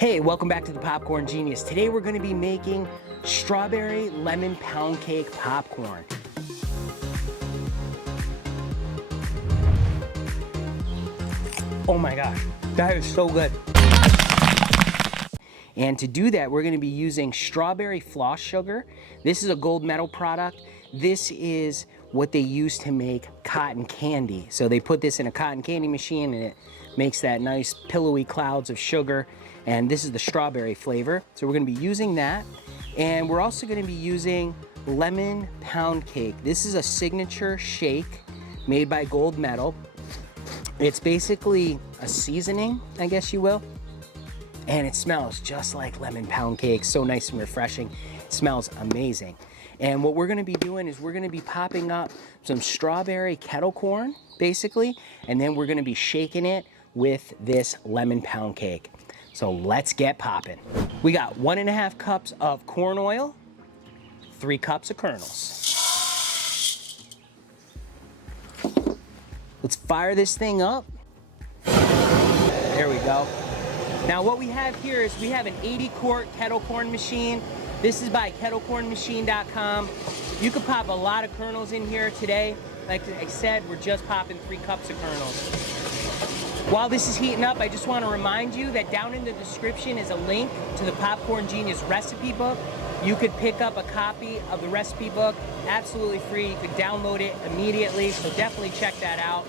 Hey, welcome back to the Popcorn Genius. Today we're going to be making strawberry lemon pound cake popcorn. Oh my gosh, that is so good. And to do that, we're going to be using strawberry floss sugar. This is a gold medal product. This is what they use to make cotton candy. So they put this in a cotton candy machine and it makes that nice pillowy clouds of sugar. And this is the strawberry flavor. So we're going to be using that. And we're also going to be using lemon pound cake. This is a signature shake made by Gold Medal. It's basically a seasoning, I guess you will. And it smells just like lemon pound cake. So nice and refreshing. It smells amazing. And what we're going to be doing is we're going to be popping up some strawberry kettle corn, basically. And then we're going to be shaking it with this lemon pound cake. So let's get popping. We got 1.5 cups of corn oil, 3 cups of kernels. Let's fire this thing up. There we go. Now what we have here is we have an 80-quart kettle corn machine. This is by kettlecornmachine.com. You could pop a lot of kernels in here today. Like I said, we're just popping 3 cups of kernels. While this is heating up, I just want to remind you that down in the description is a link to the Popcorn Genius recipe book. You could pick up a copy of the recipe book absolutely free. You could download it immediately, so definitely check that out.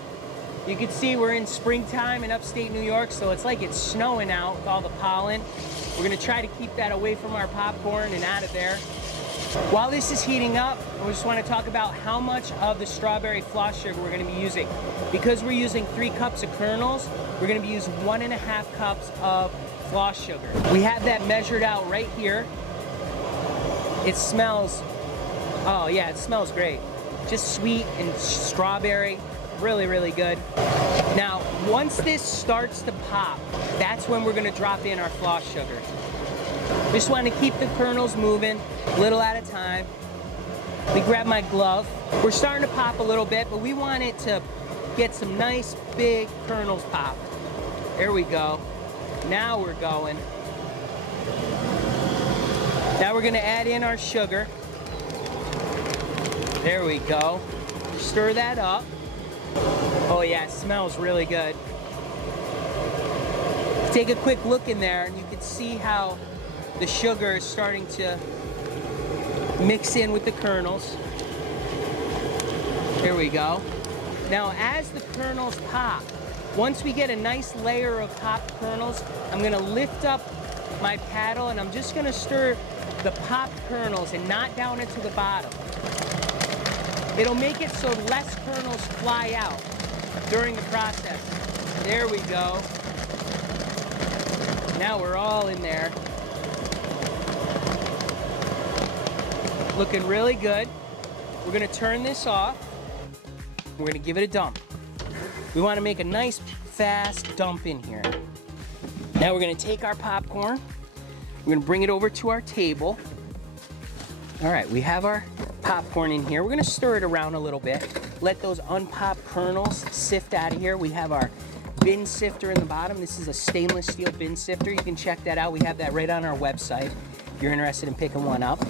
You can see we're in springtime in upstate New York, so it's like it's snowing out with all the pollen. We're going to try to keep that away from our popcorn and out of there. While this is heating up, we just want to talk about how much of the strawberry floss sugar we're going to be using. Because we're using 3 cups of kernels, we're going to be using 1.5 cups of floss sugar. We have that measured out right here. It smells, oh yeah, it smells great. Just sweet and strawberry, really, really good. Now, once this starts to pop, that's when we're going to drop in our floss sugar. We just want to keep the kernels moving, little at a time. Let me grab my glove. We're starting to pop a little bit, but we want it to get some nice big kernels popped. There we go. Now we're going. Now we're going to add in our sugar. There we go. Stir that up. Oh yeah, it smells really good. Take a quick look in there and you can see how the sugar is starting to mix in with the kernels. There we go. Now as the kernels pop, once we get a nice layer of popped kernels, I'm going to lift up my paddle and I'm just going to stir the popped kernels and not down into the bottom. It'll make it so less kernels fly out during the process. There we go. Now we're all in there. Looking really good. We're going to turn this off. We're going to give it a dump. We want to make a nice fast dump in here. Now we're going to take our popcorn. We're going to bring it over to our table. All right, we have our popcorn in here. We're going to stir it around a little bit. Let those unpopped kernels sift out of here. We have our bin sifter in the bottom. This is a stainless steel bin sifter. You can check that out. We have that right on our website if you're interested in picking one up.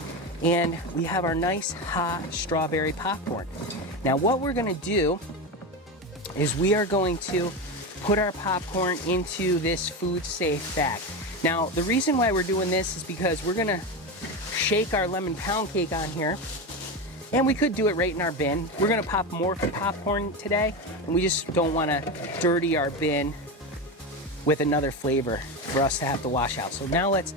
And we have our nice hot strawberry popcorn. Now what we're going to do is we are going to put our popcorn into this food safe bag. Now the reason why we're doing this is because we're going to shake our lemon pound cake on here. And we could do it right in our bin. We're going to pop more popcorn today. And we just don't want to dirty our bin with another flavor for us to have to wash out. So now let's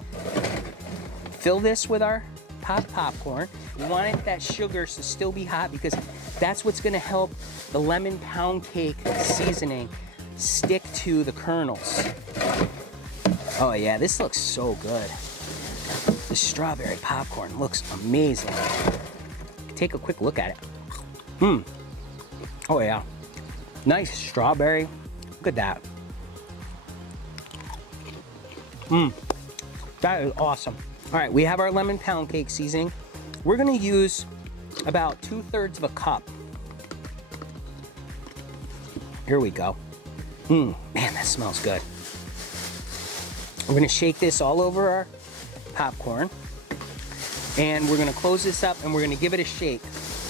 fill this with our popped popcorn. We want that sugar to still be hot because that's what's going to help the lemon pound cake seasoning stick to the kernels. Oh yeah, this looks so good. The strawberry popcorn looks amazing. Take a quick look at it. Oh yeah. Nice strawberry. Look at that. That is awesome. All right, we have our lemon pound cake seasoning. We're gonna use about 2/3 of a cup. Here we go. Man, that smells good. We're gonna shake this all over our popcorn. And we're gonna close this up and we're gonna give it a shake.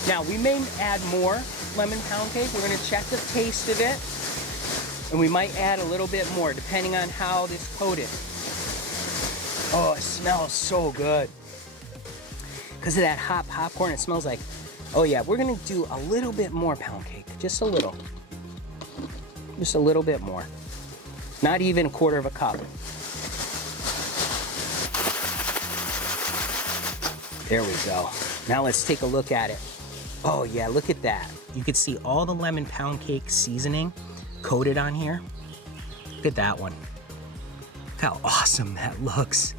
Now, we may add more lemon pound cake. We're gonna check the taste of it. And we might add a little bit more depending on how this coated. Oh, it smells so good. Because of that hot popcorn, it smells like, oh yeah, we're gonna do a little bit more pound cake. Just a little. Just a little bit more. Not even a quarter of a cup. There we go. Now let's take a look at it. Oh yeah, look at that. You can see all the lemon pound cake seasoning coated on here. Look at that one. Look how awesome that looks.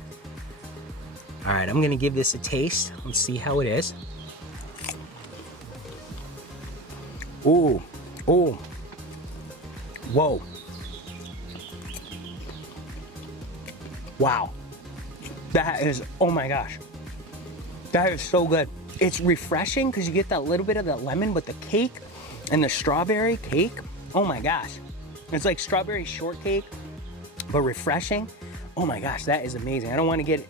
All right, I'm gonna give this a taste. Let's see how it is. Ooh, ooh, whoa. Wow, that is, oh my gosh. That is so good. It's refreshing because you get that little bit of that lemon, but the cake and the strawberry cake, oh my gosh. It's like strawberry shortcake, but refreshing. Oh my gosh, that is amazing. I don't want to get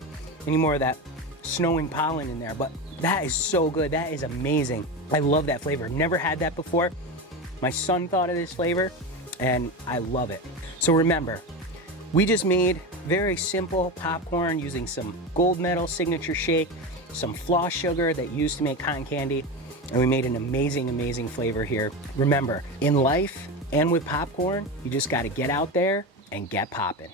any more of that snowing pollen in there, but that is so good. That is amazing. I love that flavor. Never had that before. My son thought of this flavor and I love it. So remember, we just made very simple popcorn using some gold medal signature shake, some floss sugar that you used to make cotton candy, and we made an amazing, amazing flavor here. Remember, in life and with popcorn, you just gotta get out there and get popping.